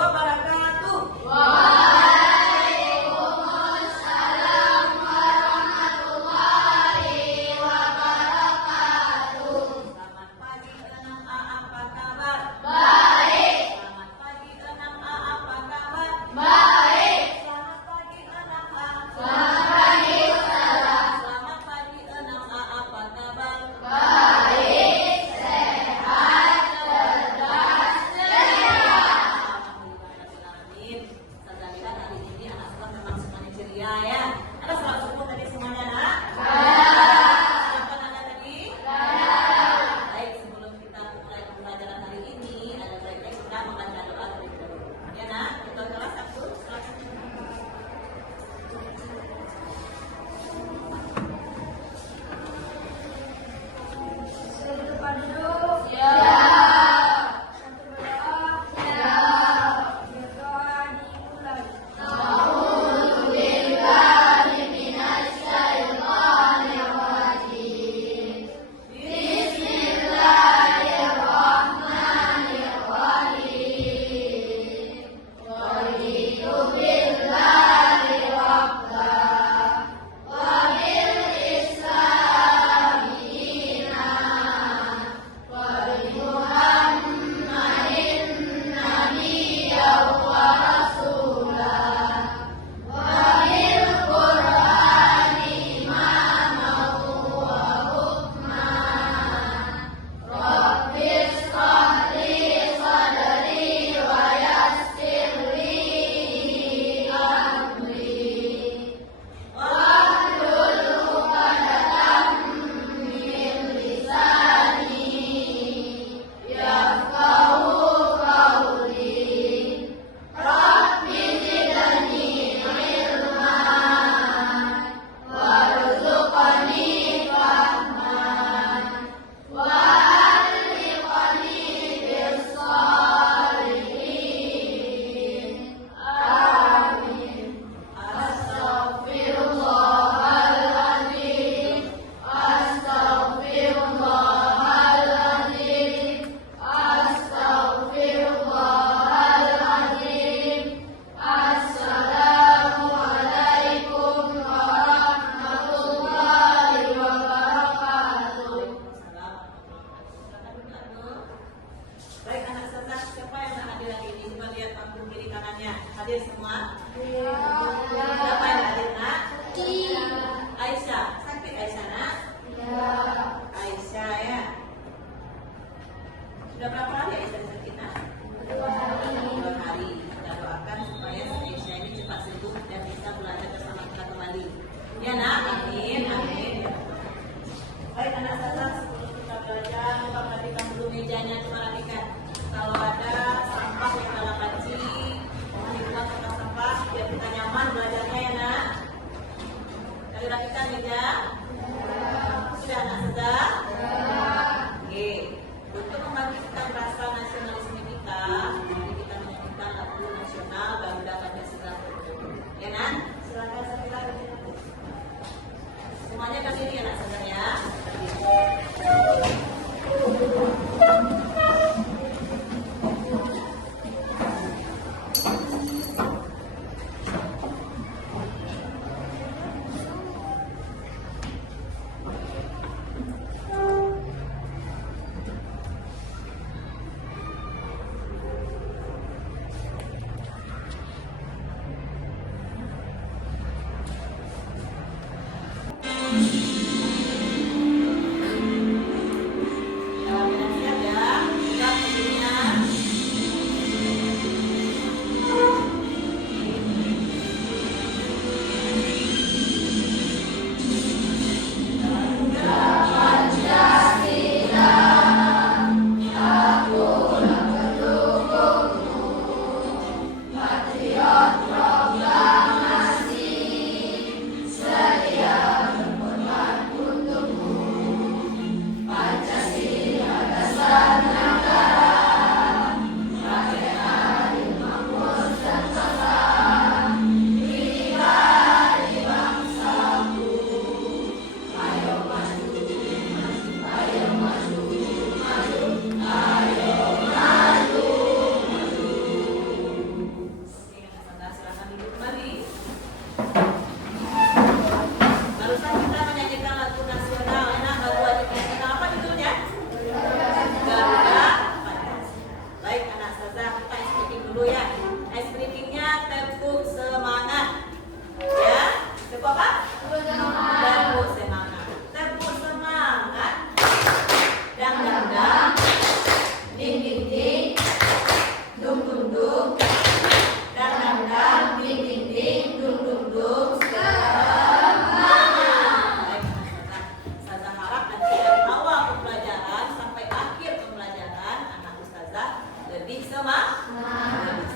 wabarakatuh. Waalaikumsalam warahmatullahi wabarakatuh. Selamat pagi 6A, apa kabar? Baik. Selamat pagi 6A, apa kabar? Baik. Selamat pagi 6A. Selamat pagi Ustazah. Selamat pagi 6A, apa kabar? Baik, sehat, cerdas, ceria. Alhamdulillahirrahmanirrahim. Saya lihat hari ini anak sekolah memang semuanya ceria ya. Ada salat subuh tadi semuanya nak? Siapa nanya tadi? Baik, sebelum kita mulai pembelajaran hari ini, ada baiknya kita membaca doa terlebih dahulu. Ya nak, kita kelas satu. Baik anak sekolah, siapa yang tak hadir hari ini? Coba lihat panggung kiri kanannya. Hadir semua? Siapa yang hadir nak? Aisyah. Sakit Aisyah nak? Aisyah ya. Sudah berapa hari Aisyah sakit nak? 2 hari. Kita doakan supaya Aisyah ini cepat sembuh dan bisa belajar bersama kita kembali. Ya nak? Amin. Amin. Baik anak sekolah, sebelum kita belajar, coba perhatikan dulu mejanya, coba rapikan. Kalau ada sampah yang dalam laci, mohon dibuang ke sampah biar kita nyaman belajarnya ya nak. Kali rapikan meja. Sudah anak sudah? Oke. Untuk membangkitkan rasa nasionalisme kita, mari kita menyanyikan lagu nasional Garuda Pancasila. Ya nak? Silakan saya. lebih semangat.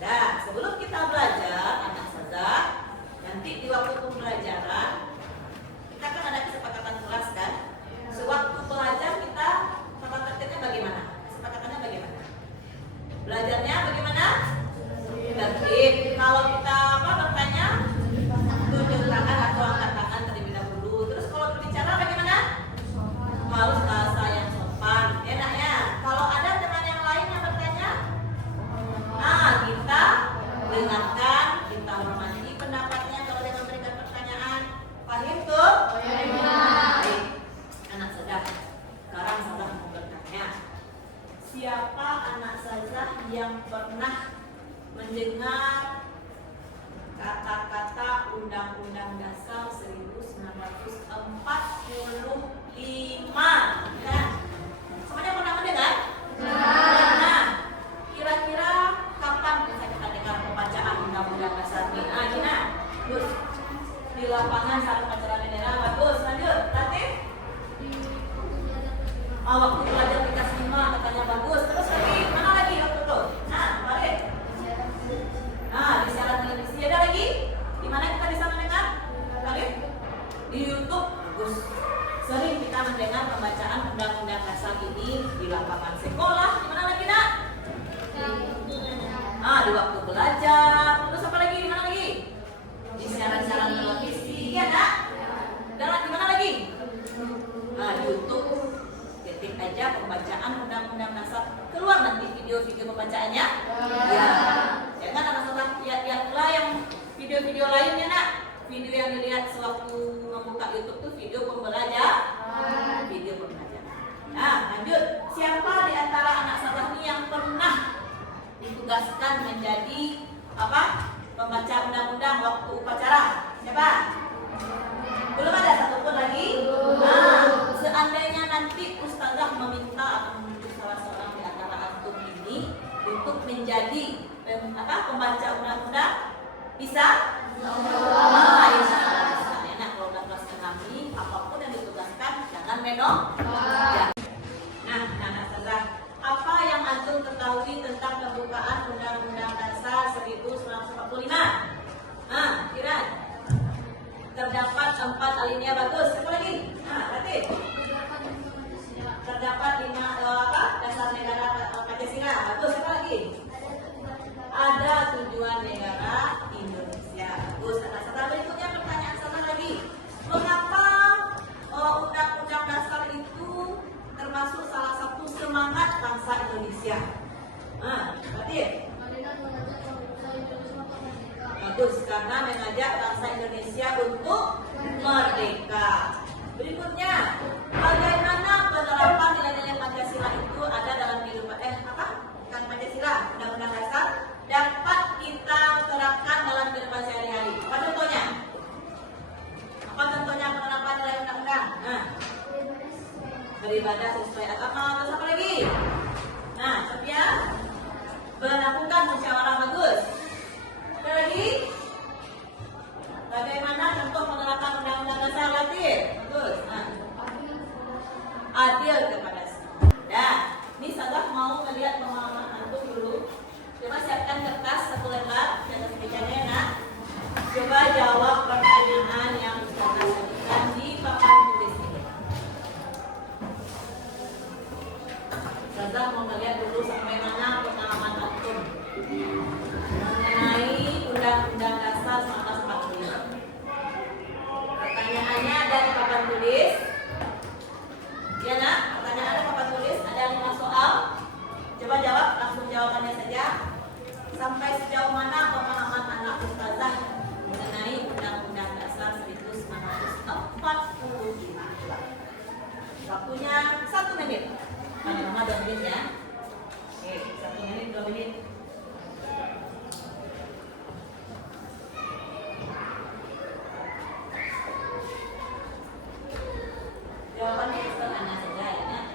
Dan sebelum kita belajar anak saja, nanti di waktu pembelajaran kita kan ada kesepakatan kelas kan. Sewaktu belajar kita tata tertibnya bagaimana? Kesepakatannya bagaimana? Belajarnya bagaimana? Tertib. Kalau kita bertanya, tunjuk tangan atau angkat tangan terlebih dahulu. Terus kalau berbicara bagaimana? Harus bahasa yang sopan. Enak ya. Kalau ada teman yang lain yang bertanya, kita dengarkan, kita hormati pendapatnya kalau dia memberikan pertanyaan. Paham tuh? Baik. Anak saja. Sekarang saya mau bertanya. Siapa anak saja yang pernah mendengar kata-kata Undang-Undang Dasar 1945? Kan? Semuanya pernah mendengar? Pernah. Kira-kira kapan bisa kita dengar pembacaan Undang-Undang Dasar ini? Gina, terus di lapangan saat upacara bendera, bagus. Lanjut, Latif. Waktu belajar tingkat 5 katanya bagus. Terus lagi, mana lagi waktu itu? Balik. Di siaran televisi ada lagi? Di mana kita bisa mendengar? Balik. Di YouTube, bagus. Sering kita mendengar pembacaan Undang-Undang Dasar ini di lapangan sekolah. Di mana lagi, Nak? Di waktu belajar. Terus apa lagi? Di mana lagi? Di siaran-siaran televisi, ya, Nak? Dan di mana lagi? Di YouTube. Ketik aja pembacaan Undang-Undang Dasar, keluar nanti video-video pembacaannya. Ya. Jangan anak salah lihat-lihat pula yang video-video lainnya, Nak. Video yang dilihat sewaktu membuka YouTube tuh video pembelajaran. Video pembelajaran. Lanjut. Siapa di antara anak salah ini yang pernah ditugaskan menjadi pembaca undang-undang waktu upacara? Siapa? Belum ada satupun lagi? Seandainya nanti Ustazah meminta atau menunjuk salah seorang di antara antum ini untuk menjadi pembaca undang-undang, bisa? Insya Allah bisa. Enak kalau udah kelas kami, apapun yang ditugaskan jangan menolak. Anak Ustazah, apa yang antum ketahui tentang pembukaan Undang-Undang Dasar 1945? Kira terdapat 4 alinea, bagus. Siapa lagi? Berarti terdapat 5 dasar negara Pancasila, bagus. Siapa lagi? Ada tujuan negara Indonesia, bagus. Setelah berikutnya pertanyaan sama lagi, mengapa Undang-Undang Dasar itu termasuk salah satu semangat bangsa Indonesia? Berarti bagus, karena mengajak bangsa Indonesia untuk merdeka. Berikutnya, bagaimana penerapan nilai-nilai Pancasila itu ada dalam kehidupan bukan Pancasila, Undang-Undang Dasar dapat kita terapkan dalam kehidupan sehari-hari. Apa contohnya? Apa contohnya penerapan nilai undang-undang? Beribadah sesuai agama. Terus apa lagi? Sophia, melakukan musyawarah, bagus. Ada lagi? Bagaimana contoh penerapan Undang-Undang Dasar? Latif, bagus. Adil kepada semua. Ini Sadah mau melihat pemahaman antum dulu. Coba siapkan kertas 1 lembar di atas mejanya, Nak. Coba jawab pertanyaan yang Sadah sebutkan di papan tulis ini. Sadah mau melihat dulu sampai mana pemahaman antum mengenai Undang-Undang Dasar 1945. Pertanyaannya ada di papan tulis. Ya, Nak, pertanyaan ada di papan tulis, ada 5 soal. Coba jawab, langsung jawabannya saja. Sampai sejauh mana pemahaman anak Ustazah mengenai Undang-Undang Dasar 1945? Waktunya 1 menit. Paling lama 2 menit ya. Oke, 1 menit 2 menit. Jawabannya sederhana saja ya, Nak.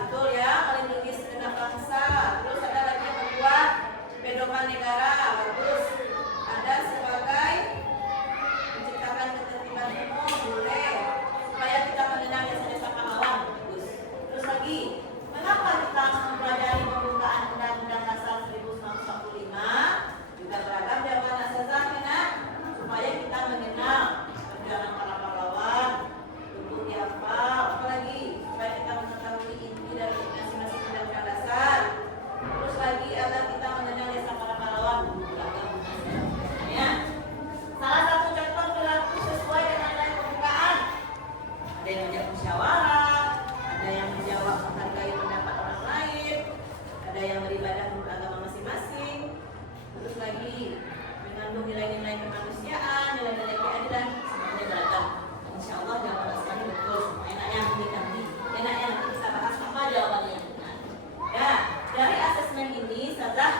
betul ya, melindungi segenap bangsa. Terus ada lagi yang membuat pedoman negara, bagus. Ada sebagai menciptakan ketertiban umum, boleh. Supaya kita mengenang jasa-jasa pahlawan, bagus. Terus lagi, mengapa kita mempelajari pembukaan Undang-Undang Dasar 1945? Juga beragam jawaban Asazah, nak. Supaya kita mengenal perjalanan para pahlawan, untuk dihafal, apalagi supaya kita mengetahui inti dari masing-masing undang-undang dasar. Terus lagi agar kita mengenal jasa para pahlawan, ya. Salah satu contoh berlaku sesuai dengan nilai pembukaan. Ada yang menjawab musyawarah, ada yang menjawab menghargai pendapat orang lain, ada yang beribadah menurut agama masing-masing. Terus lagi mengandung nilai-nilai kemanusiaan, nilai-nilai keadilan, semuanya beragam. Insya Allah jawaban sekali betul. Enaknya nanti enaknya nanti kita bahas apa jawabannya yang benar. Ya, dari asesmen ini Ustazah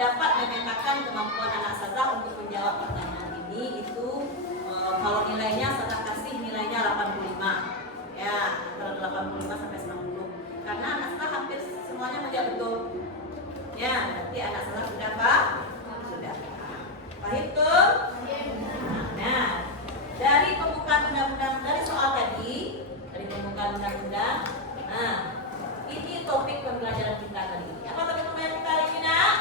dapat memetakan kemampuan anak Ustazah untuk menjawab pertanyaan ini. Itu kalau nilainya Ustazah kasih nilainya 85. Ya, antara 85 sampai 90. Karena anak Ustazah hampir semuanya menjawab betul. Ya, berarti anak Ustazah sudah paham? Sudah paham. Paham tuh? Nah, dari pembukaan undang-undang, dari soal tadi, dari pembukaan undang-undang, nah, ini topik pembelajaran kita kali ini. Apa topik pembelajaran kita hari ini, nak?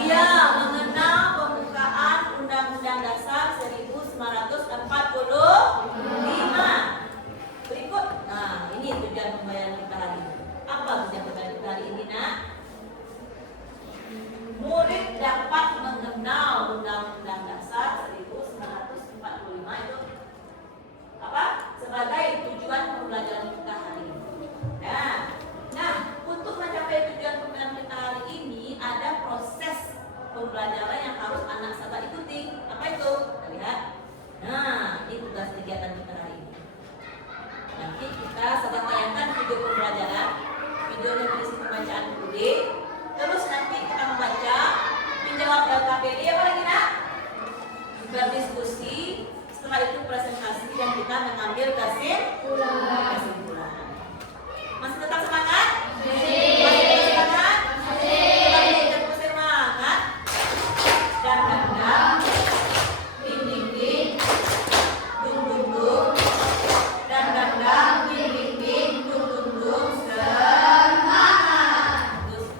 Iya, mengenal pembukaan Undang-Undang Dasar 1945. Berikut, nah, ini tujuan pembelajaran kita hari ini. Apa tujuan pembelajaran kita hari ini, nak? Murid dapat mengenal Undang-Undang Dasar 1945 itu apa? Sebagai tujuan pembelajaran kita hari ini. Nah, untuk mencapai tujuan pembelajaran kita hari ini ada proses pembelajaran yang harus anak sahabat ikuti. Apa itu? Kita lihat. Nah, ini tugas kegiatan kita hari ini. Nanti kita sahabat tayangkan video pembelajaran, videonya berisi pembacaan PUD. Terus nanti kita membaca, menjawab LKPD, apa lagi, nak? Berdiskusi, setelah itu presentasi dan kita mengambil kesimpulan. Masih tetap semangat? Masih tetap semangat? Masih tetap semangat? Dan gendam, ding-ding-ding, dung-dung-dung, dan gendam, ding-ding-ding, dung-dung-dung, semangat. Terus,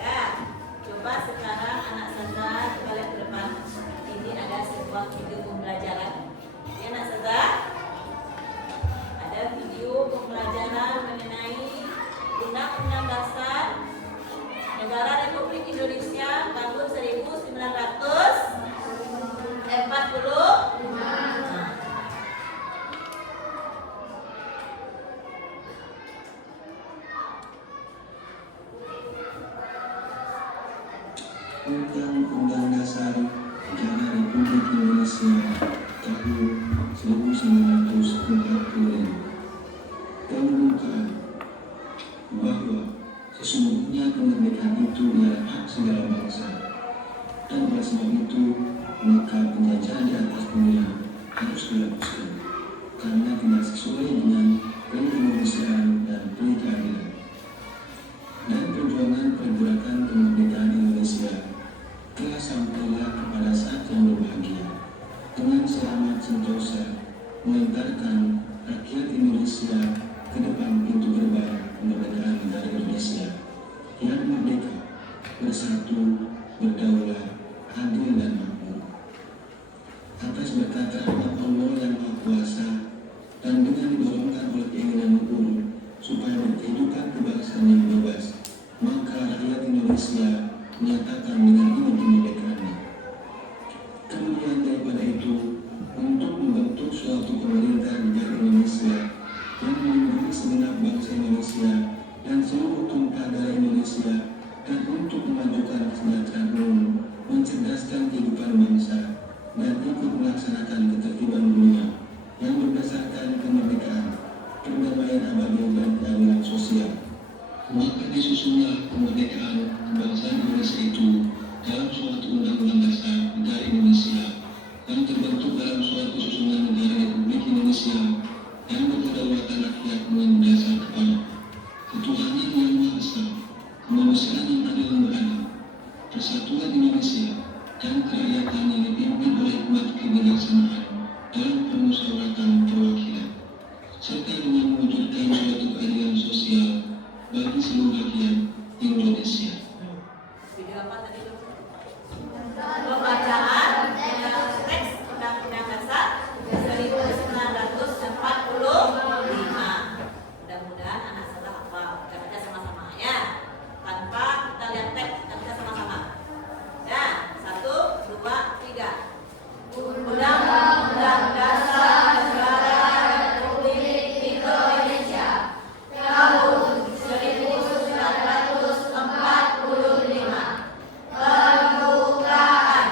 ya, coba sekarang anak Sandra balik ke depan. Ini ada sebuah video pembelajaran. Ya, anak Sandra, ada video pembelajaran mengenai Undang-Undang Dasar Negara Republik Indonesia tahun 1945. Undang-Undang Dasar Negara Republik Indonesia tahun 1945. Pembukaan bahwa sesungguhnya kemerdekaan itu adalah hak segala bangsa, dan oleh sebab itu maka penjajahan di atas dunia harus dihapuskan karena tidak sesuai dengan kemanusiaan dan keadilan. Dan perjuangan pergerakan kemerdekaan Indonesia telah sampailah kepada saat yang berbahagia dengan selamat sentosa mengantarkan rakyat Indonesia ke depan pintu gerbang kemerdekaan negara Indonesia yang merdeka, bersatu, berdaulat, adil dan makmur. Atas berkat rahmat Allah yang Maha Kuasa dan dengan didorongkan oleh keinginan hukum supaya berkehidupan kebangsaan yang bebas, maka rakyat Indonesia menyatakan dengan ini kemerdekaannya. Kemudian daripada itu, untuk membentuk suatu pemerintahan negara Indonesia yang melindungi segenap bangsa Indonesia dan seluruh tumpah darah Indonesia, dan untuk memajukan kesejahteraan umum, mencerdaskan kehidupan bangsa, dan ikut melaksanakan ketertiban dunia yang berdasarkan kemerdekaan, perdamaian abadi dan keadilan sosial. Maka disusunlah kemerdekaan kebangsaan Indonesia itu dalam suatu undang-undang dasar negara Indonesia yang terbentuk dalam suatu susunan negara Republik Indonesia dan kedaulatan rakyat dengan dasar kepala ketuhanan yang Maha Esa, kemanusiaan yang adil dan beradab, persatuan Indonesia, dan kerakyatan yang dipimpin oleh hikmat kebijaksanaan dalam permusyawaratan perwakilan, serta dengan mewujudkan suatu keadilan sosial bagi seluruh rakyat Indonesia. Video apa tadi? Pembacaan teks Undang-Undang Dasar 1945. Mudah-mudahan anak saudara hafal. Kita sama-sama ya. Tanpa kita lihat teks, kita sama-sama. Ya, 1, 2, 3. Undang-Undang Dasar Negara Republik Indonesia tahun 1945. Pembukaan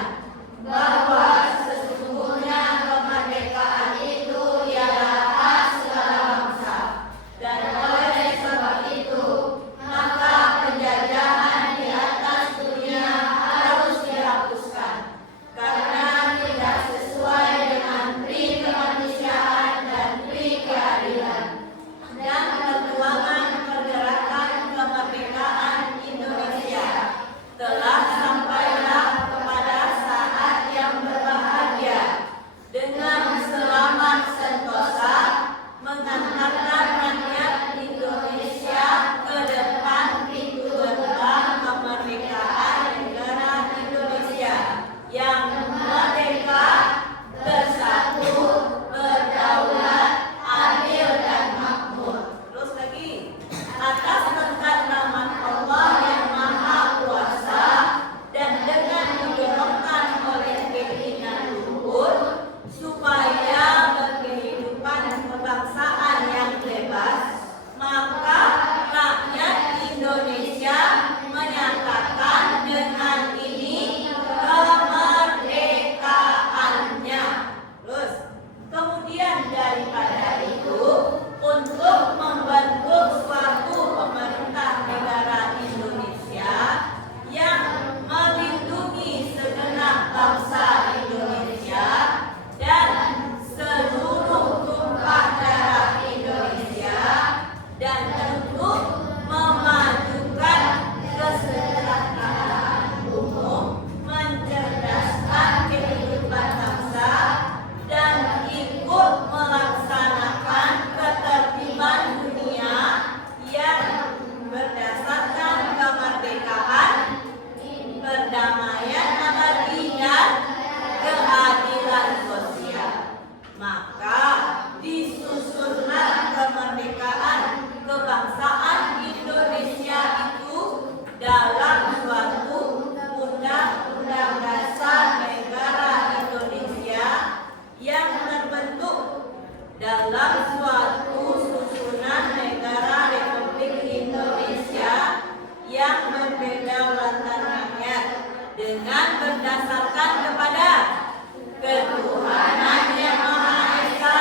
bahwa sesungguhnya kemerdekaan itu ialah hak segala bangsa, dan oleh sebab itu maka penjajahan di atas dunia harus dihapuskan karena tidak sesuai dengan pri kemanusiaan dan pri keadilan, dan perjuangan pergerakan kemerdekaan Indonesia telah sampailah kepada saat yang berbahagia dengan selamat sentosa mengantarkan rakyat Indonesia ke depan pintu gerbang kemerdekaan negara Indonesia yang merdeka, bersatu, berdaulat, adil dan makmur. Terus lagi, atas berkat rahmat Allah yang Maha Kuasa dan dengan didorongkan oleh keinginan luhur supaya berkehidupan kebangsaan yang bebas, maka rakyat Indonesia menyatakan dengan ini kemerdekaannya. Terus, kemudian daripada itu, untuk membentuk suatu pemerintah negara Indonesia yang melindungi segenap bangsa Indonesia dan seluruh tumpah darah Indonesia, dan tentu memajukan kesejahteraan umum, mencerdaskan kehidupan bangsa, dan ikut melaksanakan ketertiban dunia yang berdasarkan kemerdekaan, perdamaian abadi, dan keadilan sosial. Maka disusunlah kemerdekaan kebangsaan Indonesia itu dalam suatu Undang-Undang Dasar Negara Indonesia yang terbentuk dalam suatu susunan negara Republik Indonesia yang berdaulat rakyat dengan berdasarkan kepada ketuhanan yang Maha Esa,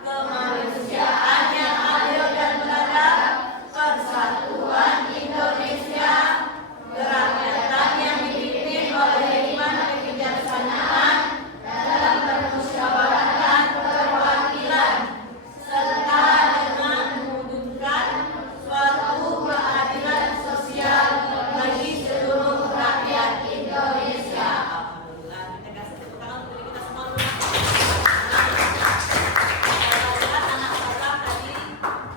kemanusiaan yang adil dan beradab, persatuan Indonesia, kerakyatan yang dipimpin oleh hikmat kebijaksanaan dalam permusyawaratan perwakilan, serta dengan mewujudkan suatu keadilan sosial bagi seluruh rakyat Indonesia. Alhamdulillah, kita kasih tepuk tangan untuk kita semua dulu. Anak saudara tadi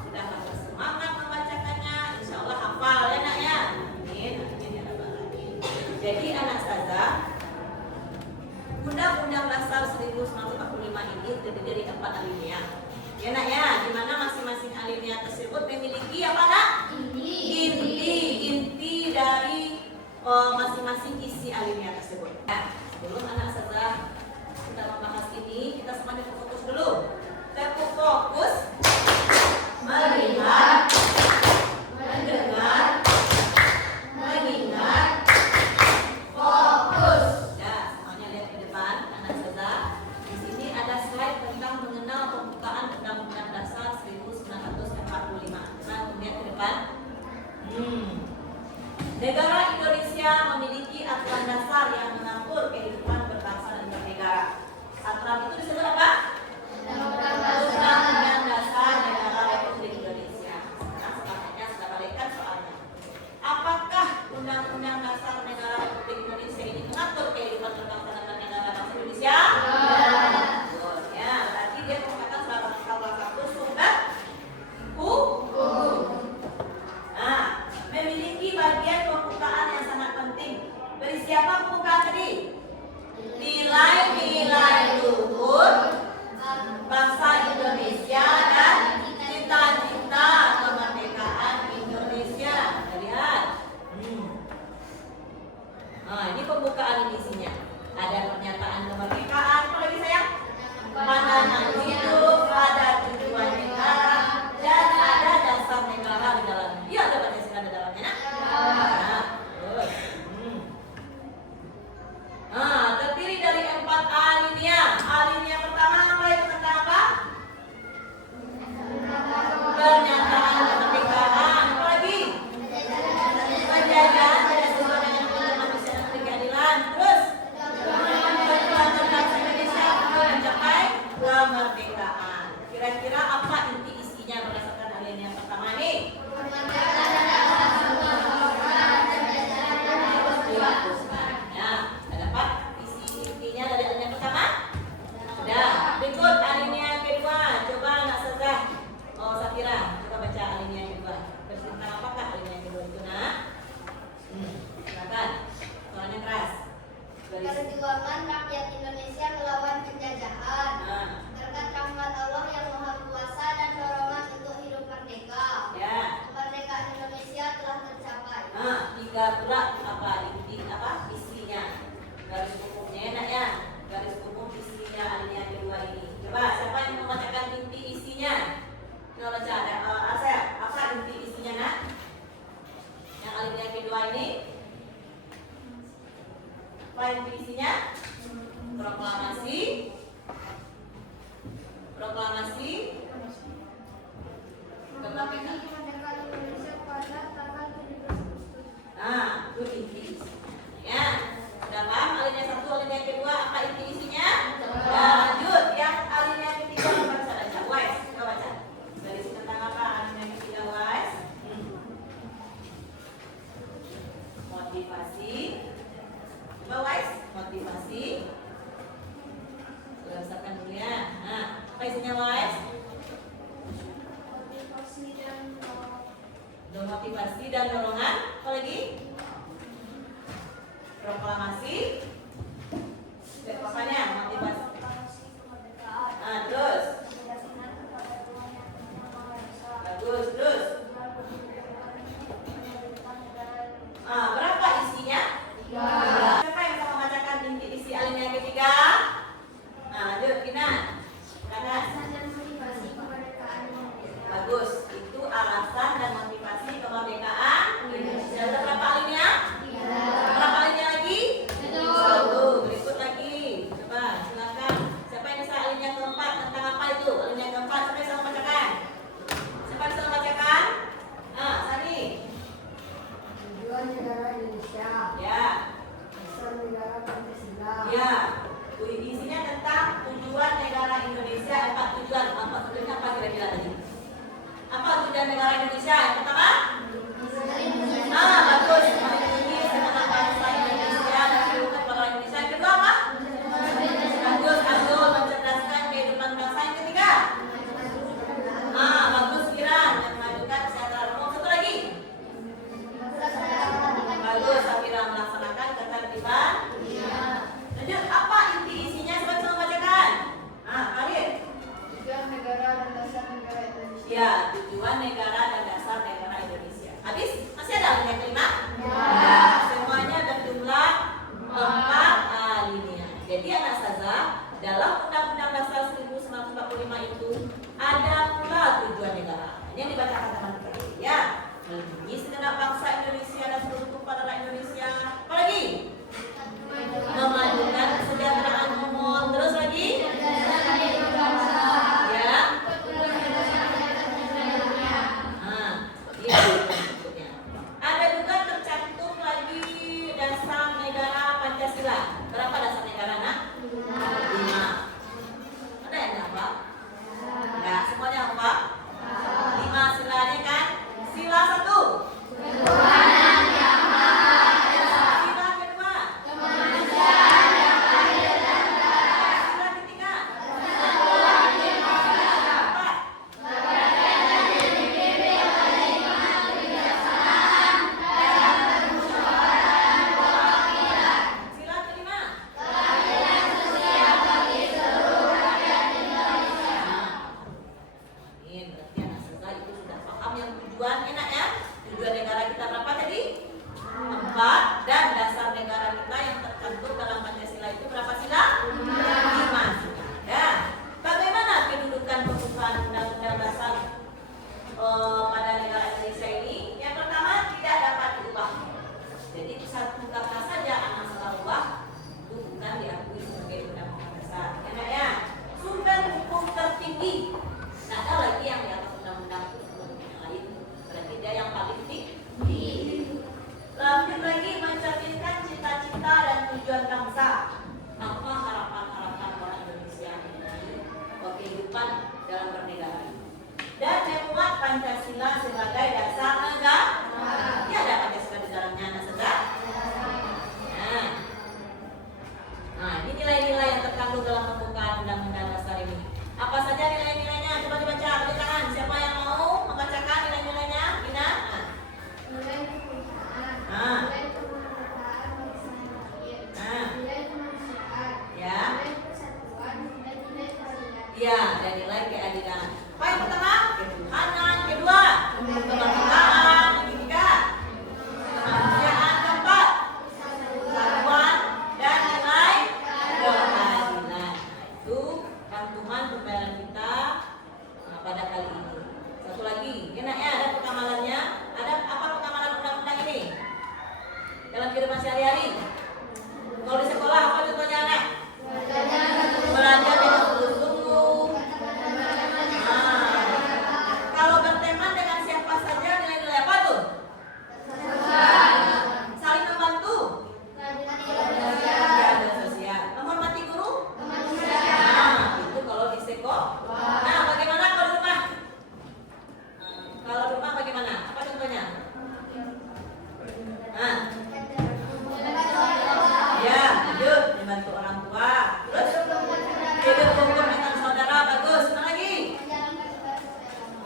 sudah bersemangat membacakannya, insya Allah hafal ya nak ya. Amin, amin ya rabbal alamin. Jadi anak saudara, Undang-Undang Dasar 1945 ini terdiri dari 4 alinea. Ya nak ya, di mana masing-masing alinea tersebut memiliki apa nak? Inti dari masing-masing isi alinea tersebut. Nah, sebelum anak saudara kita membahas ini, kita semuanya fokus dulu. Fokus melihat, mendengar, mengingat, fokus. Ya, semuanya lihat di depan anak saudara. Di sini ada slide tentang mengenal pembukaan Undang-Undang Dasar 1945. Nah, lihat ke depan. Negara Indonesia memiliki aturan dasar yang mengatur kehidupan berbangsa dan bernegara. Aturan itu disebut apa? Undang-Undang Dasar pernyataan kemerdekaan. Apa lagi? Penjajahan tidak sesuai dengan kemanusiaan dan keadilan. Terus perjuangan bangsa Indonesia untuk mencapai kemerdekaan. Kira-kira apa inti isinya berdasarkan alinea yang pertama nih? Ya, sudah dapat isi intinya dari alinea pertama? Sudah. Berikut alinea kedua. Coba Nak Sazah, Safira, coba baca alinea kedua. Tentang apakah alinea kedua itu, Nak? Silakan. Suaranya keras. Perjuangan rakyat Indonesia melawan penjajahan. Nah, Berkat rahmat Allah yang Maha Kuasa dan dorongan untuk hidup merdeka, ya. kemerdekaan Indonesia telah tercapai. Nah, tiga pula apa inti apa isinya? Garis hukumnya enak ya. Garis hukum isinya alinea kedua ini. Coba siapa yang membacakan inti isinya? Coba baca. Asep, apa inti isinya, Nak? Yang alinea kedua ini? Apa inti isinya? Proklamasi kemerdekaan. Kemerdekaan Indonesia pada tanggal 17 Agustus. Nah, itu inti isinya. Ya, sudah paham alinea satu, alinea kedua, apa inti isinya? Nah, lanjut. Yang alinea ketiga coba bisa baca. Wise, coba baca. Dari tentang apa alinea ketiga, Wise? Motivasi. Coba Wise, motivasi. Sudah besarkan dulu ya. Nah, apa isinya Wise? Motivasi dan dorongan. Apa lagi? Proklamasi. Apanya? Motivasi. Nah, terus. Bagus, terus. Berapa isinya? Siapa yang bisa membacakan inti isi alinea ketiga? Nah, lanjut, Kina. Silakan. Bagus. Itu alasan dan motivasi kemerdekaan Indonesia. Ada berapa alinea? Berapa alinea lagi? Satu. Berikut lagi. Coba silakan. Siapa yang bisa alinea keempat? Tentang apa itu? Alinea keempat. Siapa yang bisa membacakan? Siapa bisa membacakan? Nah, Sani. Tujuan negara Indonesia. Ya. Dasar negara Pancasila. Ya. Isinya tentang tujuan negara Indonesia. 4 tujuan. Apa tujuannya apa kira-kira tadi? Apa tujuan negara Indonesia? Yang pertama? Bagus. Melindungi segenap bangsa Indonesia dan seluruh keturunan Indonesia. Yang kedua apa? Bagus. Adil mencerdaskan kehidupan bangsa. Yang ketiga? Bagus. Kiran dan memajukan kesejahteraan umum. Satu lagi? Bagus. Safira melaksanakan ketertiban. Lanjut. Apa inti isinya? Coba bisa membacakan. Karir. Tujuan negara dan dasar negara Indonesia. Ya, tujuan negara dan dasar negara Indonesia. Habis? Masih ada alinea kelima? Ya. Semuanya berjumlah 4 alinea. Jadi anak Saza, dalam Undang-Undang Dasar 1945 itu ada pula tujuan negara. Yang dibacakan teman-teman ya, melindungi segenap bangsa Indonesia dan seluruh tumpah darah Indonesia. Apa lagi? Memajukan kesejahteraan umum. Terus lagi? Ya. Iya, berikutnya. Ada juga tercantum lagi dasar negara Pancasila. Berapa dasar negara, Nak? 5. Ada yang hafal? Enggak, semuanya hafal? 5 silanya kan? Sila 1. Sila kedua. Sila ketiga. 4. Sila kelima. Ini berarti anak Saza itu sudah paham yang tujuan enak ya. Tujuan negara kita berapa tadi? 4. Dan dasar negara kita yang tercantum dalam Pancasila itu berapa sila? 5 sila. Ya. Bagaimana kedudukan pembukaan Undang-Undang Dasar pada negara Indonesia ini? Yang pertama, tidak dapat diubah. Jadi satu kata saja anak salah ubah itu bukan diakui sebagai undang-undang dasar. Enak ya. Sumber hukum tertinggi. Tidak ada lagi yang di atas undang-undang itu Enak ya, ada pengamalannya. Ada apa pengamalan undang-undang ini dalam kehidupan sehari-hari? Kalau di sekolah apa contohnya anak? Belajar dengan sungguh-sungguh. Kalau berteman dengan siapa saja nilai-nilai apa tuh? Saling membantu. Ya, ada sosial. Menghormati guru. Itu kalau di sekolah. Nah, bagaimana kalau di rumah? Kalau di rumah bagaimana? Apa contohnya? Ya, hidup membantu orang tua. Terus hidup rukun dengan saudara, bagus. Mana lagi?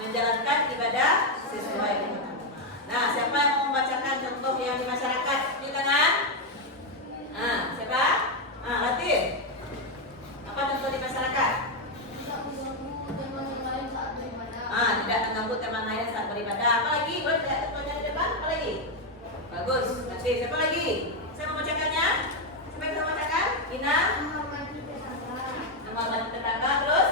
Menjalankan ibadah sesuai dengan agama. Nah, siapa yang mau membacakan contoh yang di masyarakat? Ini tangan. Siapa? Latif. Apa contoh di masyarakat? Tidak mengganggu teman lain saat beribadah. Apa lagi? Boleh lihat contohnya di depan? Apa lagi? Bagus. Latif. Siapa lagi? Saya membacakannya. Siapa yang bisa membacakan? Ina. Menghormati tetangga. Terus?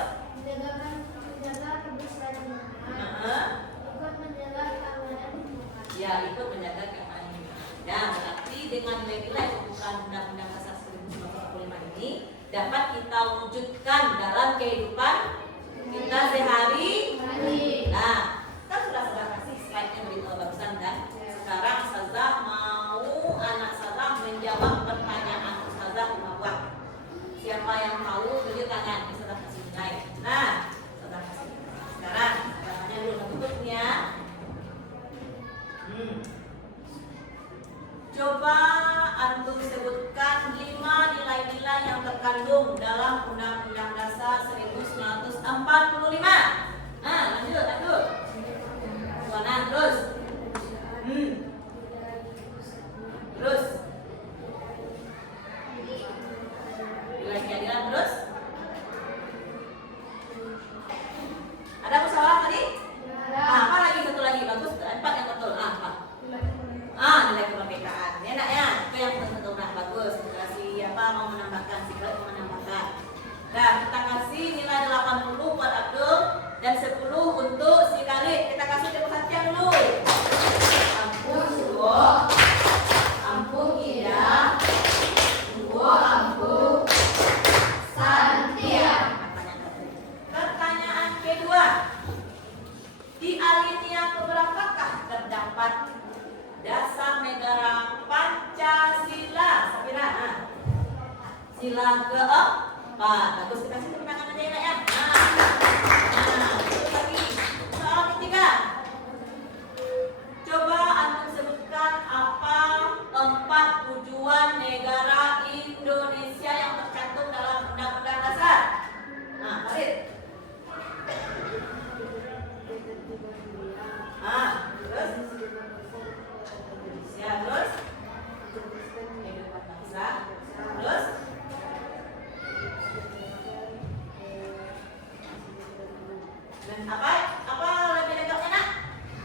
Ya, ikut menjaga keamanan. Ya, berarti dengan nilai-nilai pembukaan Undang-Undang Dasar 1945 ini dapat kita wujudkan dalam kehidupan kita sehari-hari. Nah, kan sudah kasih slide-nya begitu bagusan kan? Sekarang Ustazah mau anak Ustazah menjawab pertanyaan Ustazah Umawah. Siapa yang tahu beri tangan, Ustazah kasih nilai. Nah, Ustazah kasih. Sekarang tangannya dulu tutupnya. Coba antum sebutkan 5 nilai-nilai yang terkandung dalam Undang-Undang Dasar 1945. Lanjut. Mana terus? Terus. Nilai keadilan terus. Ada musyawarah tadi? Apa lagi? Satu lagi bagus. 4 yang betul. Apa? Nilai kemerdekaan. Enak ya? Itu yang betul. Nah, bagus. Kasih apa? Mau menambahkan? Sikap mau menambahkan. Nah, kita kasih nilai 80 buat Abdul dan 10 untuk si Khalid. Kita kasih ke Satya dulu. Ampun Suwo, ampun Ida, Suwo ampun Santia. Pertanyaan kedua. Di alinea keberapakah terdapat dasar negara Pancasila? Sapira. Sila keempat. Bagus, kita kasih tepuk tangan aja ya. Terus lagi. Soal ketiga. Coba antum sebutkan apa 4 tujuan negara Indonesia yang tercantum dalam Undang-Undang Dasar. Farid. Terus? Ya, terus? Kehidupan bangsa. Terus? Dan apa lebih lengkapnya nak?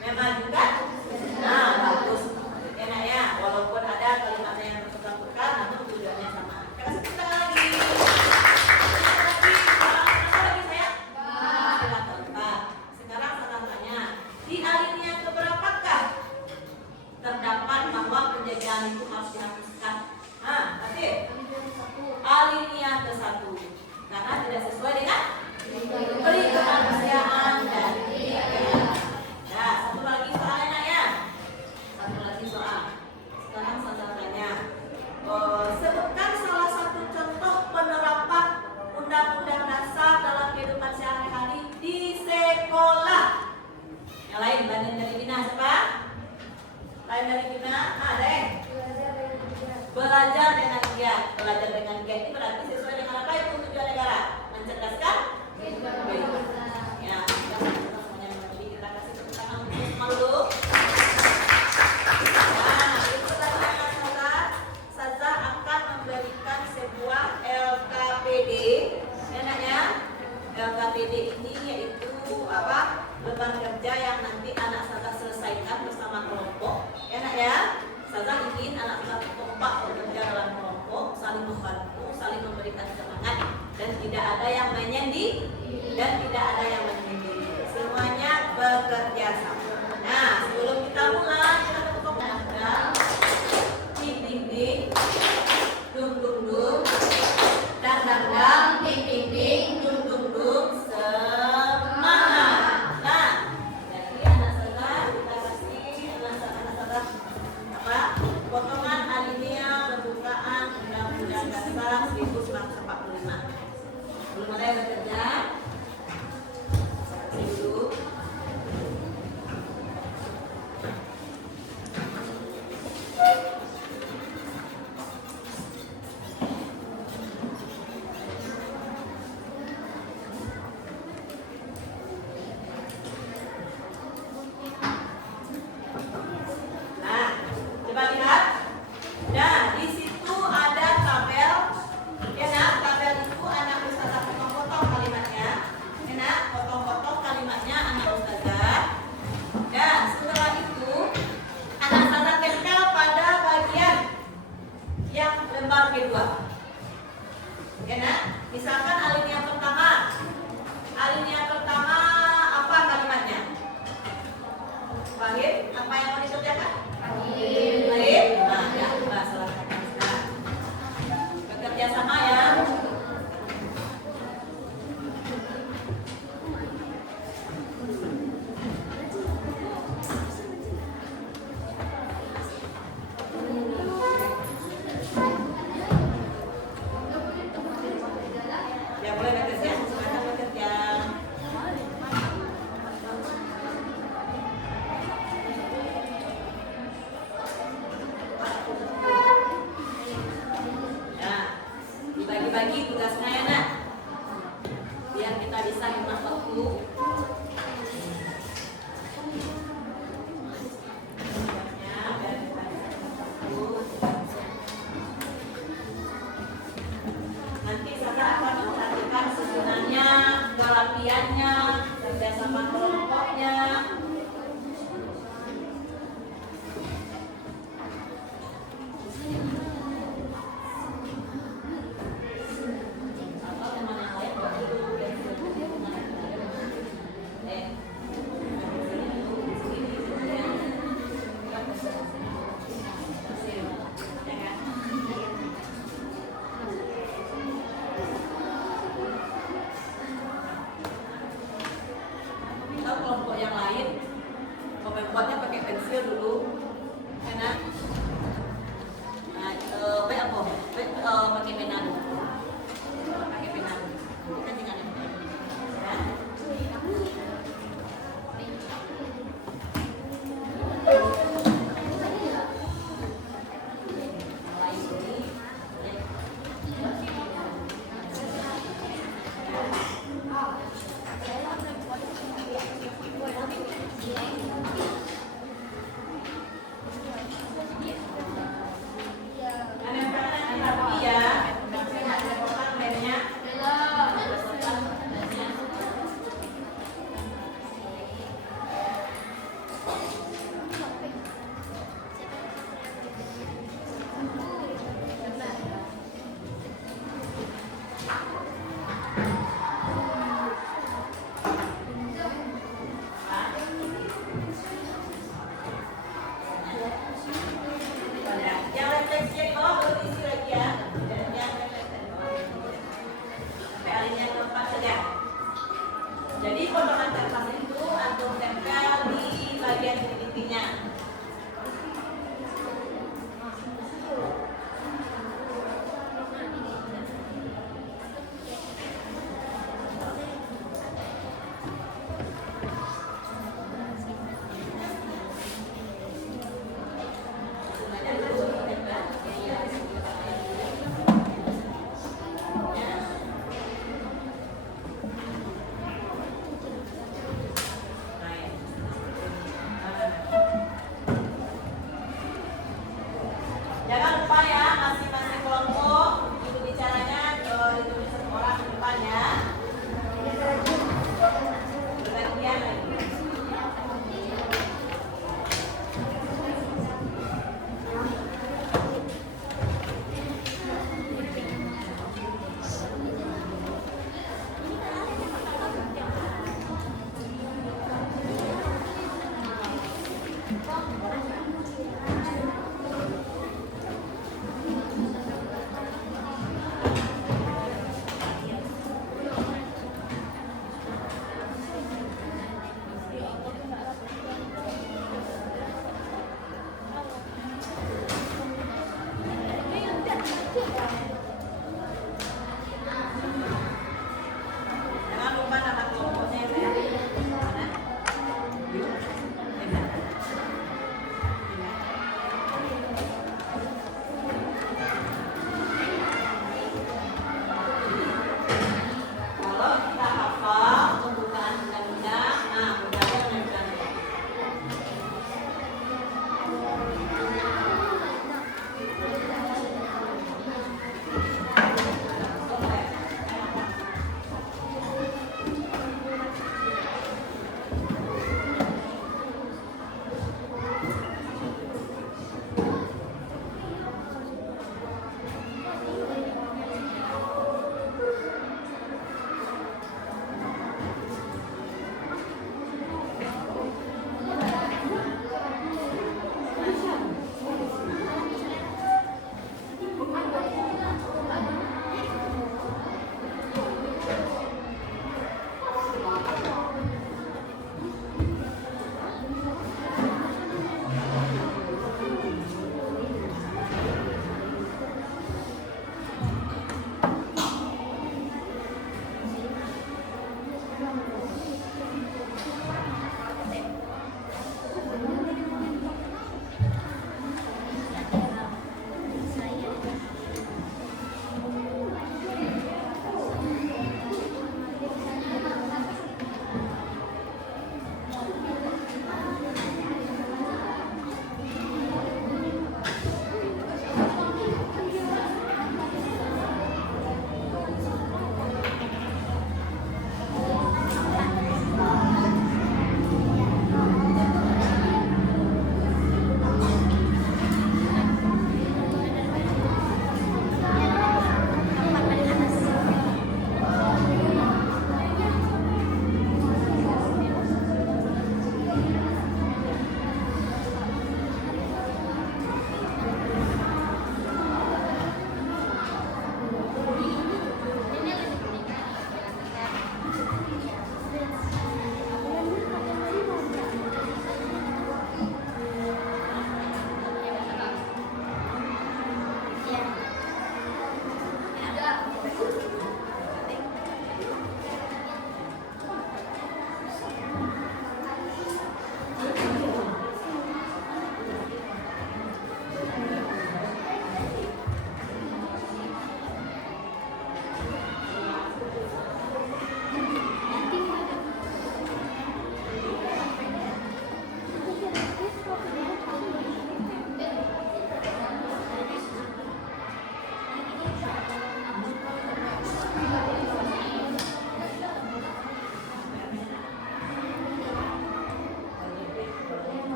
Memajukan. Bagus. Enak ya, walaupun ada kalimatnya yang bertukar-tukar, namun tujuannya sama. Kita kasih tepuk tangan lagi. Apa lagi saya? Sila keempat. Sekarang saya tanya, di alinea keberapakah terdapat bahwa penjajahan itu harus dihapuskan? Berarti alinea ke-1 karena tidak sesuai dengan prinsip kemanusiaan dan ya, satu lagi soal enak ya. Satu lagi soal. Sekarang saya tanya, sebutkan salah satu contoh penerapan Undang-Undang Dasar dalam kehidupan sehari-hari di sekolah. Yang lain, banding dari Bina siapa? Lain dari Bina? Ada yang? Belajar dengan giat. Belajar dengan giat ini berarti sesuai dengan apa itu tujuan negara? Mencerdaskan? Ya, kita semuanya mengerti. Kita kasih tepuk tangan untuk semua dulu. Itu tadi Saza akan memberikan sebuah LKPD. Enaknya LKPD ini yaitu apa? Beban kerja yang nanti anak Saza selesaikan bersama kelompok. Enak ya? Saza ingin anak Saza kompak bekerja dalam kelompok, saling membantu, saling memberikan semangat, dan tidak ada yang menyendiri dan tidak Fahim, apa yang mau dikerjakan? Fahim? Nah, ya, silahkan sekarang. Bekerja sama ya. Ya boleh bekerja, silakan bekerja. Nah, dibagi-bagi tugasnya ya nak, biar kita bisa hemat waktu. Ya, biar kita bisa hemat waktu. Nanti saya akan memperhatikan susunannya, latihannya, kerjasama kelompoknya. Atau teman yang lain buat dulu. Atau kelompok yang lain membuatnya pakai pensil dulu, karena pakai pena dulu, pakai pena dulu. Kita tinggal ya. Mulai sini. Ada rapi ya, ada kotak lemnya. Yang refleksi ke bawah baru isi lagi ya. Yang refleksi ke bawah. Sampai alinea keempat saja. Jadi potongan kertas itu antum tempel di bagian titik-titiknya. Nah,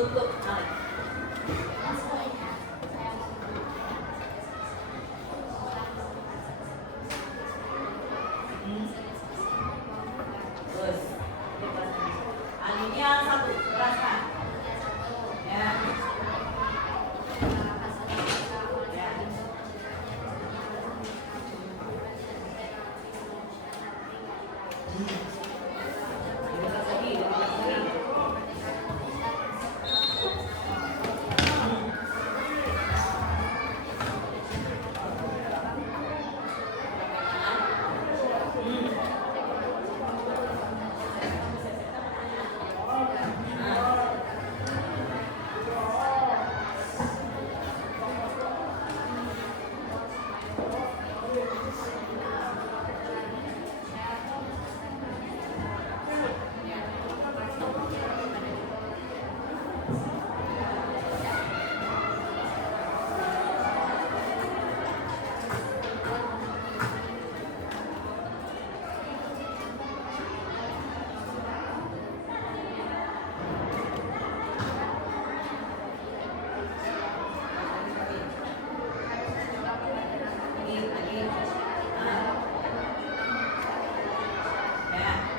tutup. Terus, anginnya satu, berasa. Ya. Ya.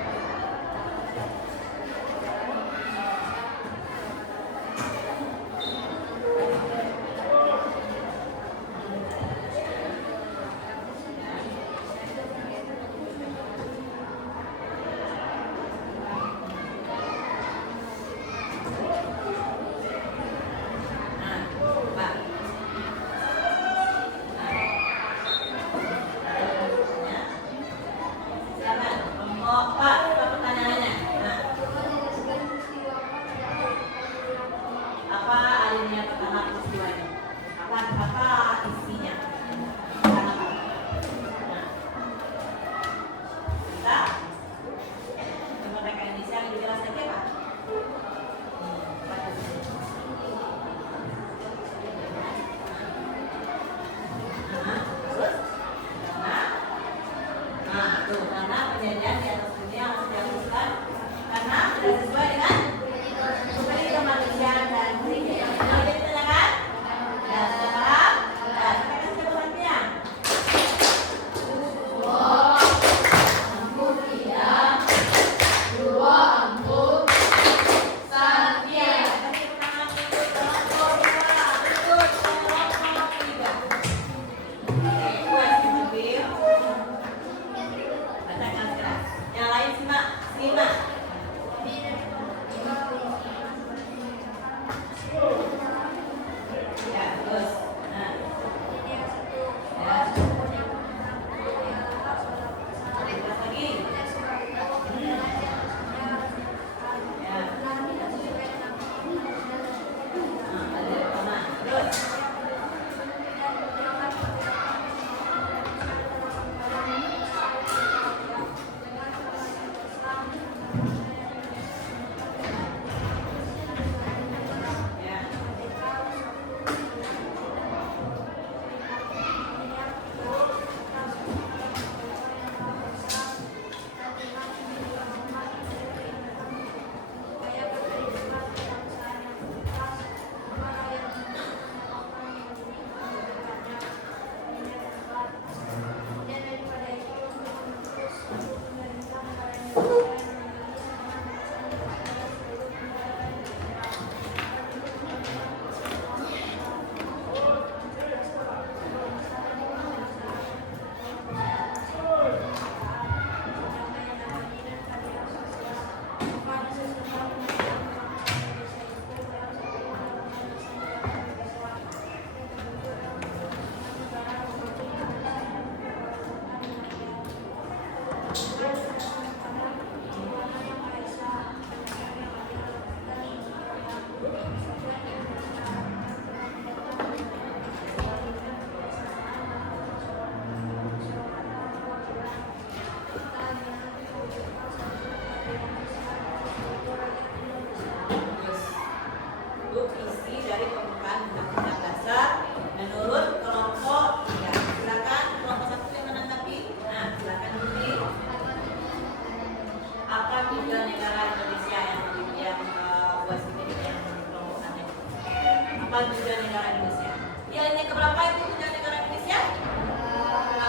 keempat tujuan negara Indonesia. Yang keberapa itu tujuan negara Indonesia?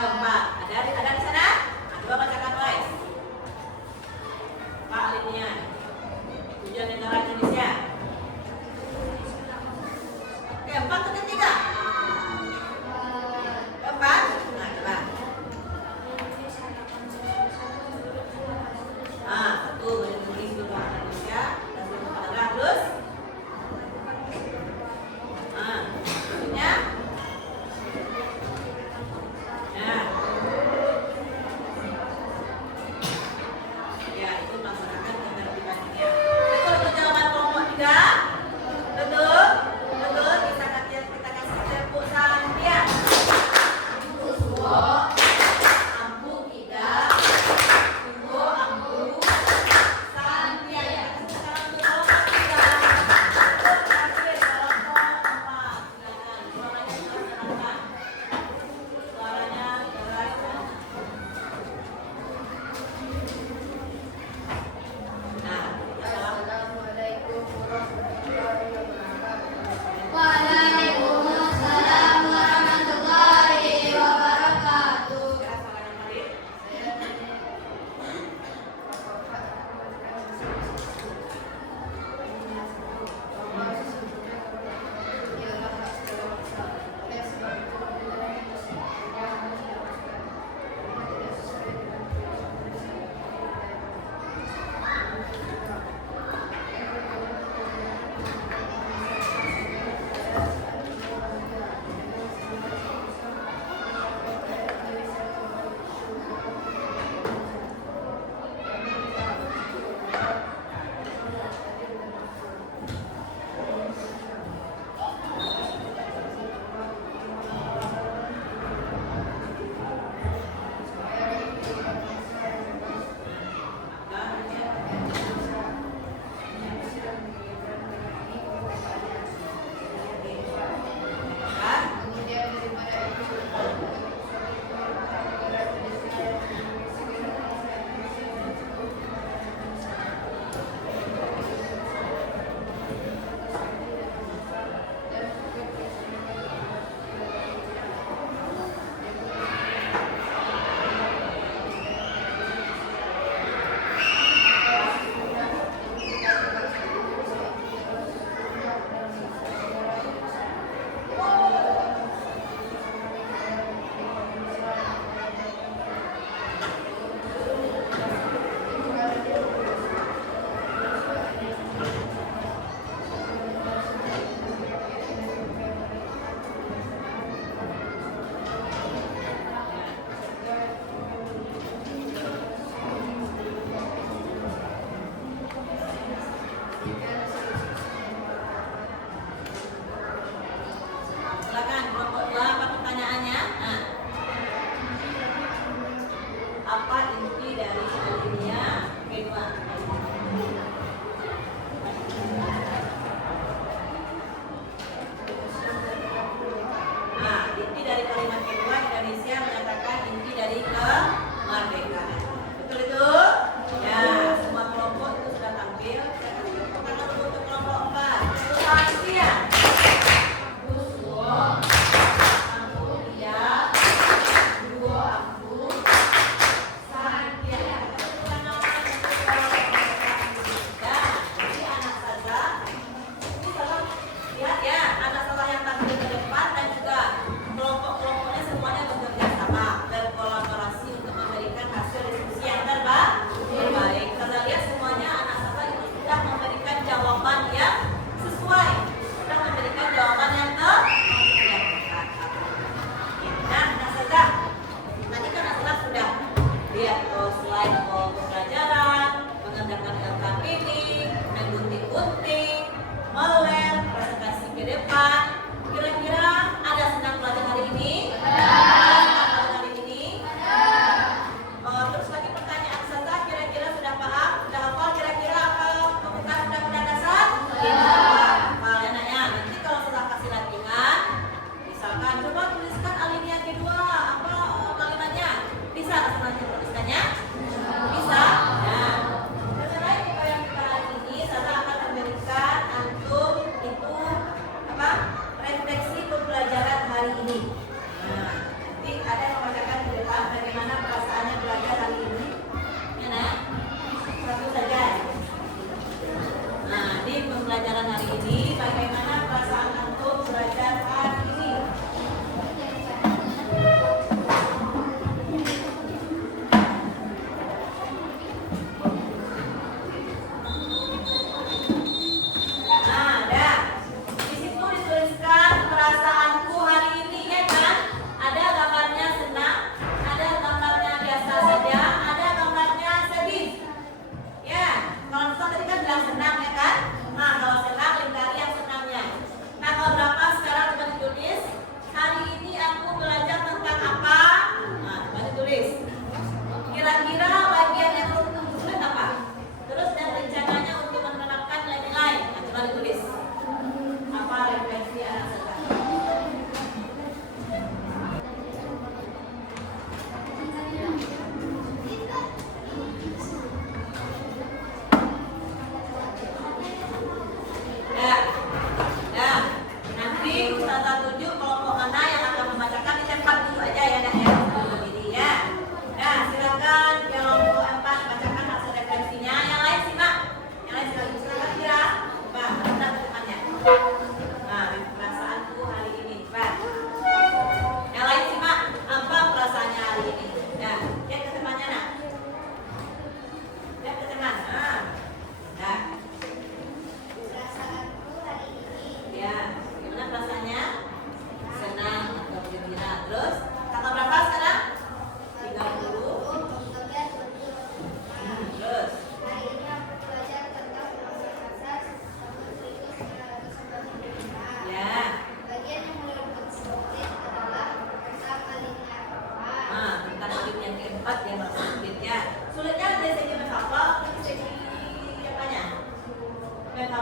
Keempat. Ada di sana? Coba bacakan guys. Pak Linian. Tujuan negara Indonesia. Keempat atau ketiga? Keempat. Nah, coba. Satu melindungi seluruh rakyat Indonesia dan seluruh negara. Terus? Maksudnya? Ya, itu melaksanakan ketertiban dunia. Itu untuk jawaban kelompok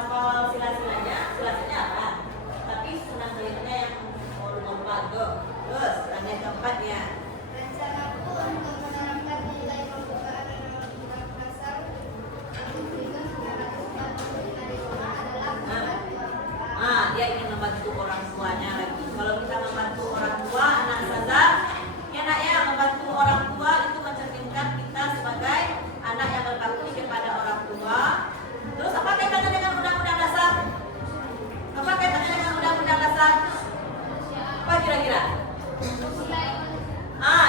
hafal sila-silanya apa? Tapi senang kalimatnya yang mau lompat tuh. Terus yang keempatnya. Rencanaku untuk menerapkan nilai pembukaan dan menentukan pasar untuk berikan 945 di rumah adalah membantu orang tua. Dia ingin membantu orang tuanya lagi. Kalau kita membantu orang tua, anak saza, ya nak ya, membantu orang tua itu mencerminkan kita sebagai anak yang berbakti kepada orang tua. Terus apa kaitannya dengan undang-undang dasar? Apa kaitannya dengan undang-undang dasar? Apa kira-kira?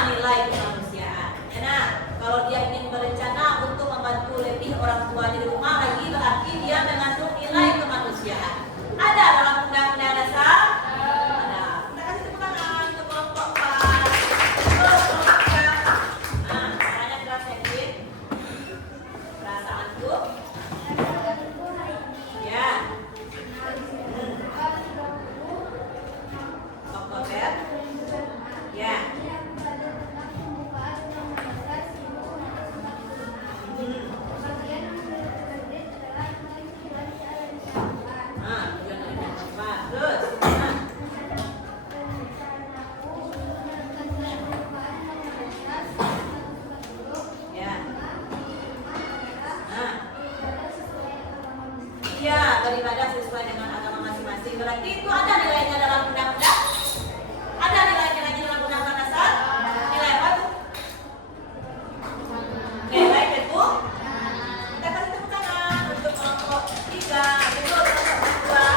Nilai kemanusiaan. Ya nah, kalau dia ingin berencana untuk membantu lebih orang tuanya di rumah lagi, berarti dia mengandung nilai kemanusiaan. Ada dalam undang-undang dasar? Ada. Kita kasih tepuk tangan untuk kelompok PAS. Caranya keras yakin. Perasaanku. Ya. Oktober. Ya. Iya, beribadah sesuai dengan agama masing-masing. Berarti itu ada nilainya dalam undang-undang? Ada nilainya lagi dalam undang-undang dasar? Nilai apa tuh? Nilai itu? Kita kasih tepuk tangan untuk kelompok 3. Itu kelompok 2.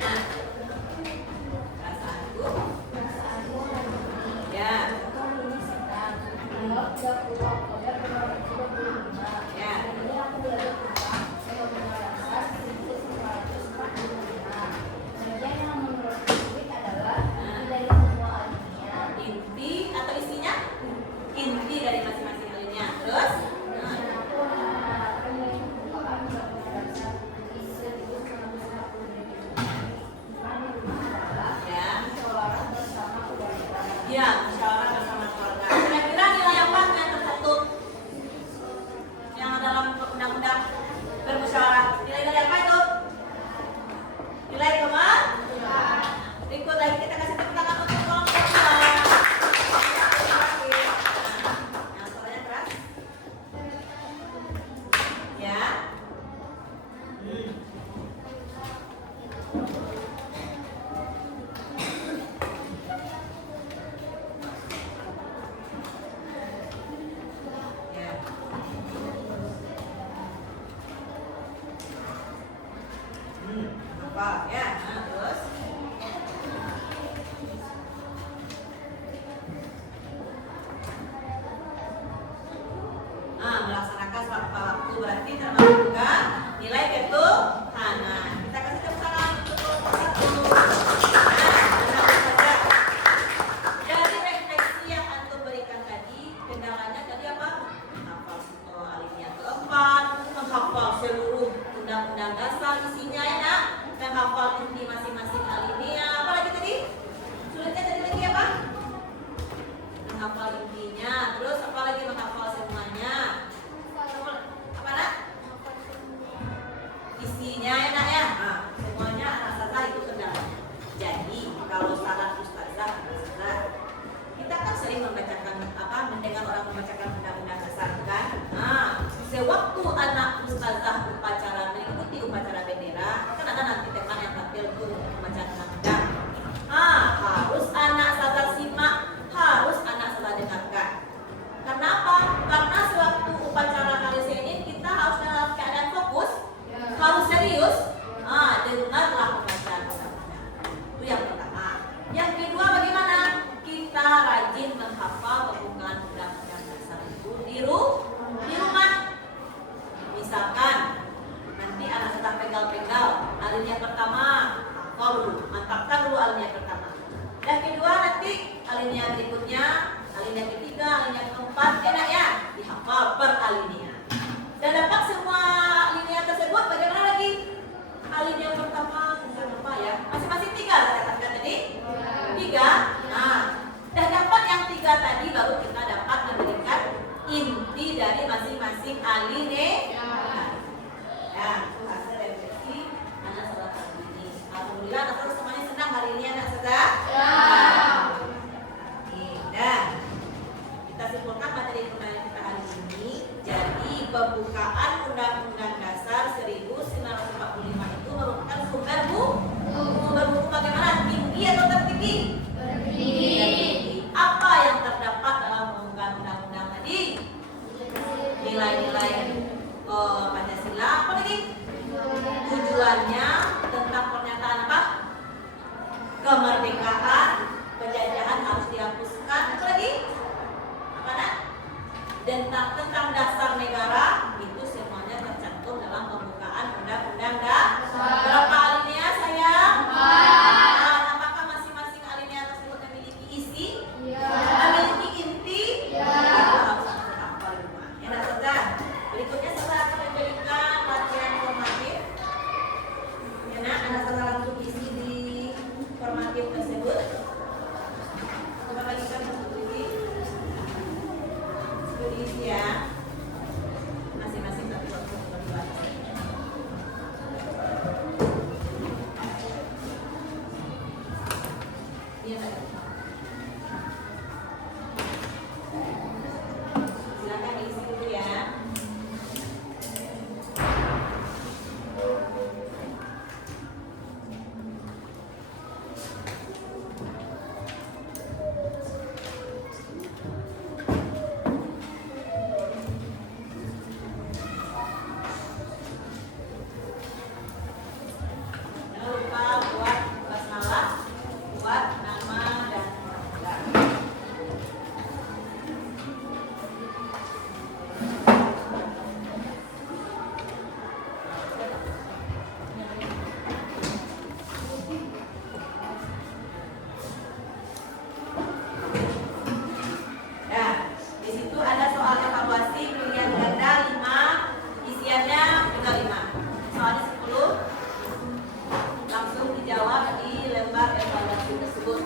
Nah, perasaanku. Ya. Ya. Inti atau isinya? Inti dari masing-masing alinea. Terus? Ya, musyawarah bersama keluarga. Kira-kira nilai apa yang tertentu yang dalam undang-undang bermusyawarah? Nilai-nilai apa itu? Nilai kemanusiaan. Ikut lagi kita kasih tepuk tangan untuk kelompok 2. Yang suaranya keras. Ya. Apa ya? Terus melaksanakan waktu berarti termasuk juga nilai ketuhanan. Kita kasih tepuk tangan untuk kelompok 1. Dari refleksi yang antum berikan tadi, kendalanya tadi apa? Menghafal alinea keempat, menghafal seluruh undang-undang dasar isinya ya nak, menghafal inti masing-masing alinea. Apalagi tadi? Sulitnya tadi lagi apa? Menghafal intinya, terus apalagi menghafal semuanya. Apa nak? Isinya ya nak ya. Semuanya anak saza itu kendala. Jadi kalau salah ustazah, kita kan sering membacakan mendengar orang membacakan undang-undang dasar kan. Sewaktu anak ustazah upacara mengikuti upacara bendera, kan ada nanti teman yang tampil tuh membaca undang-undang. Harus anak saza simak, harus anak saza dengarkan. Karena apa? Karena sewaktu upacara kali ini kita harus dalam keadaan fokus, harus serius. Dengarlah pembacaan undang-undang. Itu yang pertama. Yang kedua, bagaimana? Kita rajin menghafal pembukaan undang-undang dasar itu di rumah. Misalkan nanti anak sedang pegal-pegal alinea pertama, hafal dulu, mantapkan dulu alinea pertama. Dan kedua nanti alinea berikutnya, alinea ketiga, alinea keempat, enak ya, dihafal per alinea. Dan dapat semua alinea tersebut, bagaimana lagi? Alinea pertama bukan apa ya? Masing-masing 3 saya katakan tadi. 3. Dan dapat yang 3 tadi baru kita dapat memberikan inti dari masing-masing alinea. Ya, hasil refleksi. tujuannya tentang pernyataan apa? Kemerdekaan, penjajahan harus dihapuskan. Apa lagi? Apa nak? Tentang dasar negara itu semuanya tercantum dalam pembukaan undang-undang dasar. Berapa alinea sayang? Nah, apakah masing-masing alinea tersebut memiliki isi? Memiliki inti? Itu harus kita hafal di rumah. Ya, nak saudara. Berikutnya saya akan memberikan latihan formatif. Ya, nak, anda saudara langsung isi di formatif tersebut. Coba bagikan satu ini. Diisi ya, masing-masing satu berdua. Iya tak? Silakan diisi dulu ya. Jangan lupa buat basmalah, buat nama dan keluarga. Nah, di situ ada soal evaluasi pilihan ganda 5, isiannya juga 5. Soalnya 10. Langsung dijawab di lembar evaluasi tersebut.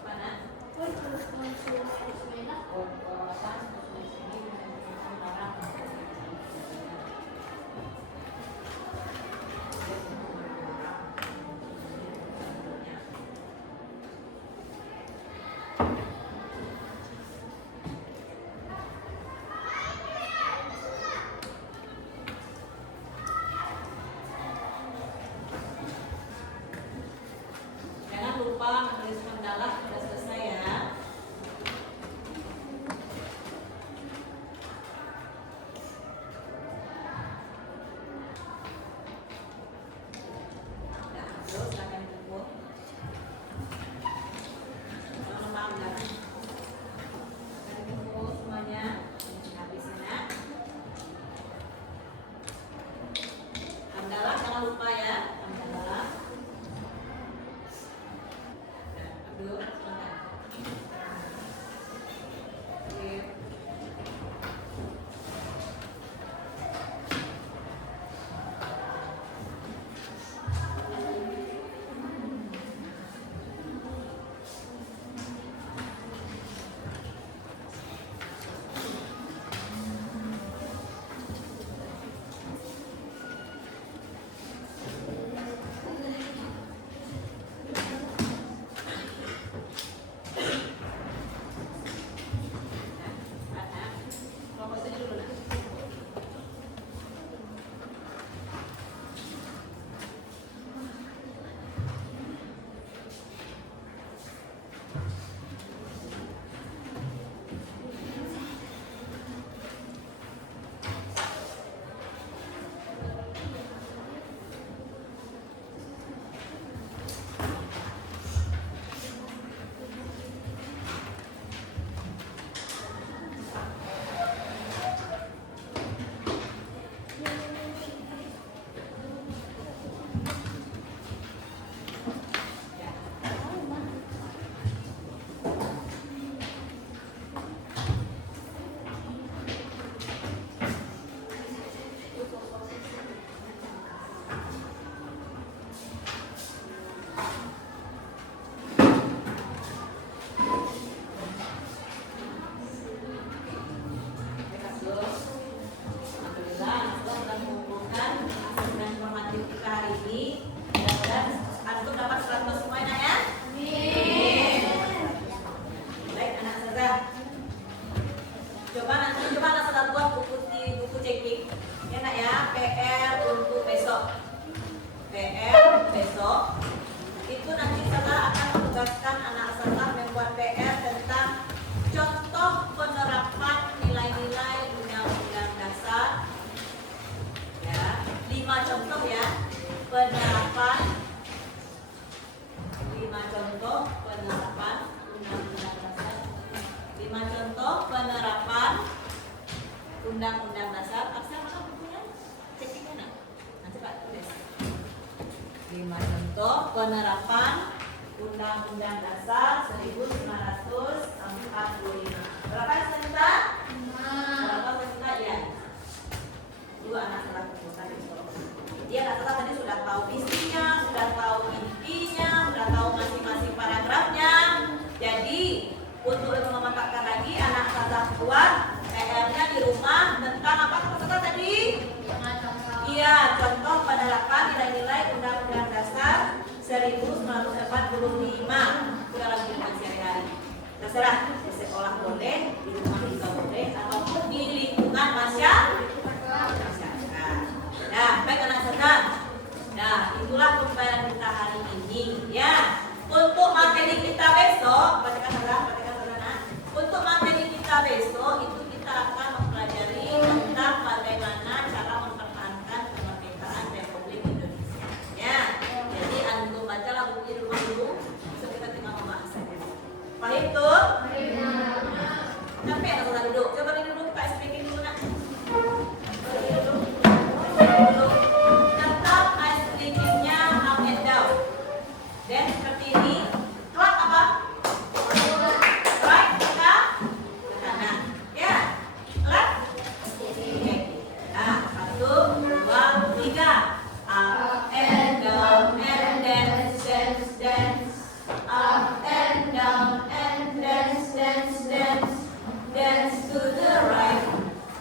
Mana? Jangan lupa menulis pendalah sudah selesai ya. Nah, terus silakan dijemput. Sama-sama enggak? Silakan dijemput semuanya. Habisin ya. Pendalah jangan lupa ya. Pendalah. tugaskan anak asrama membuat PR tentang contoh penerapan nilai-nilai Undang-Undang Dasar. Ya, 5 contoh ya penerapan. 5 contoh penerapan Undang-Undang Dasar. 5 contoh penerapan Undang-Undang Dasar. Aksara mana bukunya? Cek mana? Nanti Pak tulis. 5 contoh penerapan Undang-Undang Dasar 1945. Berapa sebentar? Berapa sebentar ya? Dua anak salah kumpulkan itu. Dia kata tadi sudah tahu isinya, sudah tahu intinya, sudah tahu masing-masing paragrafnya. Jadi untuk lebih memantapkan lagi, anak salah buat PR-nya di rumah tentang apa kata tadi? Iya, contoh penerapan nilai-nilai Undang-Undang Dasar 1945. Udah lagi dengan sehari-hari. Terserah di sekolah boleh, di rumah juga boleh, ataupun di lingkungan masyarakat. Nah, baik anak senang. Nah, itulah pembelajaran kita hari ini. Ya, untuk materi kita besok, perhatikan saudara. Untuk materi kita besok itu kita akan mempelajari tentang bagaimana cara mempertahankan kemerdekaan Republik Indonesia. Ya, jadi antum bacalah buku di rumah dulu. Besok kita tinggal membahas saja. Paham tuh? Sampai atau duduk? Coba duduk, kita speaking dulu nak. Tetap ice breaking-nya up and down. Dan seperti ini. Kelak apa? Right, kita ke kanan. Ya. Left. Oke. Nah, 1, 2, 3. Up and down and dance, dance, dance. Up and down and dance, dance, dance. Dance to the right,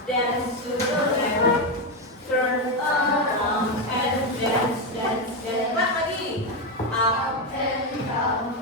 dance to the left. Turn around and dance, dance, dance. Lagi. Up and down